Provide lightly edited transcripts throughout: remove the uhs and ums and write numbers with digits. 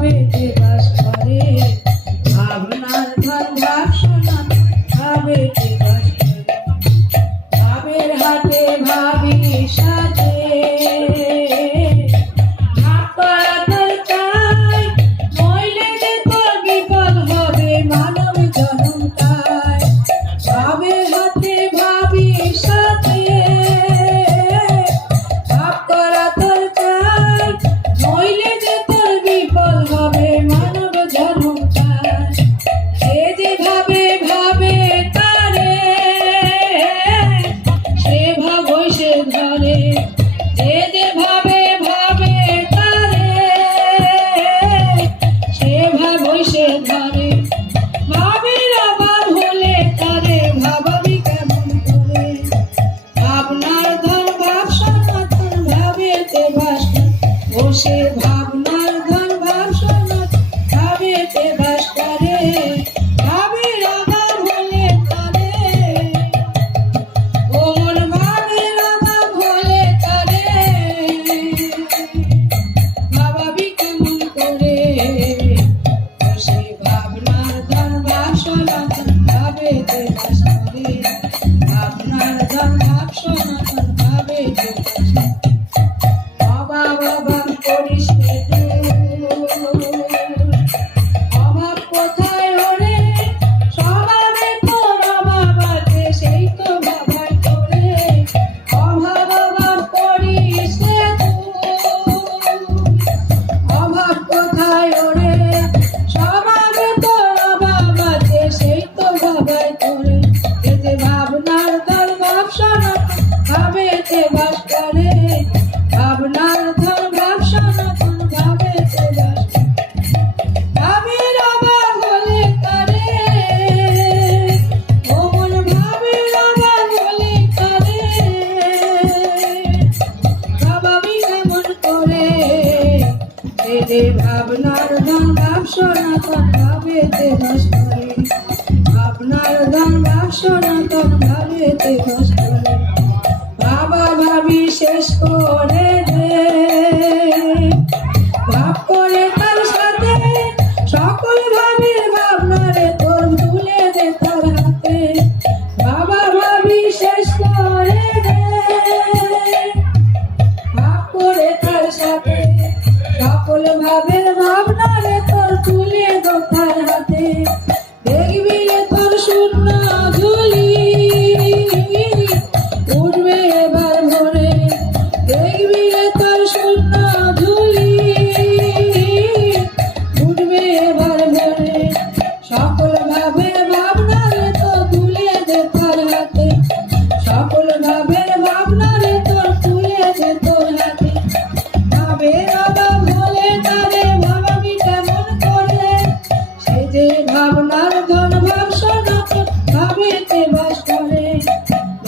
ভাবেতে বাস করে, ভাবনার ধন ভাব সনাতন ভাবেতে বাস করে। ভাবের হাটে ভাবি সাজে, ভাব করা তোর চাই, নইলে যে তোর বিপদ হবে মানব জনমটায়। ভাবের হাতে ভাবি সাজে, ভাব করা তোর চাই, নইলে যে তোর বিপদ হবে মানব জনমটায়। সে যে ভাবে ভাবে তারে, সে ভাবই সে ধরে, যে যে ভাবে ভাবে তারে, সে ভাবই সে ধরে। ভাবের অভাব হলে তারে ভাবাবি কেমন করে, ভাবনার ধন ভাব সনাতন ভাবেতে বাস করে। ও সে ভাবনার ধন ভাব সনাতন ভাবেতে বাস করে, ভাবের অভাব হলে তারে, ও মন ভাবের অভাব হলে তারে ভাবাবি কেমন করে। ও সে ভাবনার ধন ভাব সনাতন ভাবেতে বাস করে, ভাবনার ধন ভাব সনাতন ভাবেতে বাস করে। অভাব অভাব করিস নে দূর, অভাব কোথায় ওরে, স্বভাবে তোর অভাব আছে সেই তো ভাবাই তোরে। অভাব অভাব করিস নে দূর, অভাব কোথায় ওরে, স্বভাবে তোর অভাব আছে সেই তো ভাবাই তোরে। এ যে ভাবনার ধন ভাব সনাতন ভাবেতে বাস করে, ভাবনার ধন ভাব সনাতন ভাবেতে বাস করে। ভাবের অভাব হলে তারে, ও মন ভাবের অভাব হলে তারে ভাবাবি কেমন করে। সে যে ভাবনার ধন ভাব সনাতন ভাবেতে বাস করে, ভাবনার ধন ভাব সনাতন ভাবেতে বাস করে। ভাবা ভাবি শেষ করে দে, ভাব করে তার সাথে, সকল ভাবের ভাবনারে তোর তুলে দে তার হাতে। ভাবা ভাবি শেষ করে দে, ভাব করে তার সাথে, সকল ভাবের ভাবনারে তোর তুলে দে তার হাতে। দেখবি রে তোর শূন্য ঝুলি উঠবে এবার ভরে, দেখবি রে তোর শূন্য ঝুলি উঠবে এবার ভরে। সকল ভাবের ভাবনারে তো তুলে দে তার হাতে, সকল ভাবের ভাবনারে তোর তুলে দে তোর হাতে। ভাবের অভাব হলে তারে ভাবাবি কেমন করে, সে যে ভাবনার ধন ভাব সনাতন ভাবেতে বাস করে,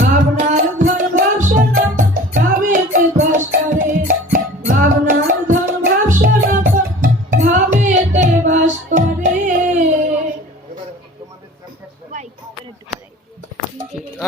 ভাবনার ধন ভাব সনাতন ভাবেতে বাস করে, ভাবনার ধন ভাব সনাতন ভাবেতে বাস করে।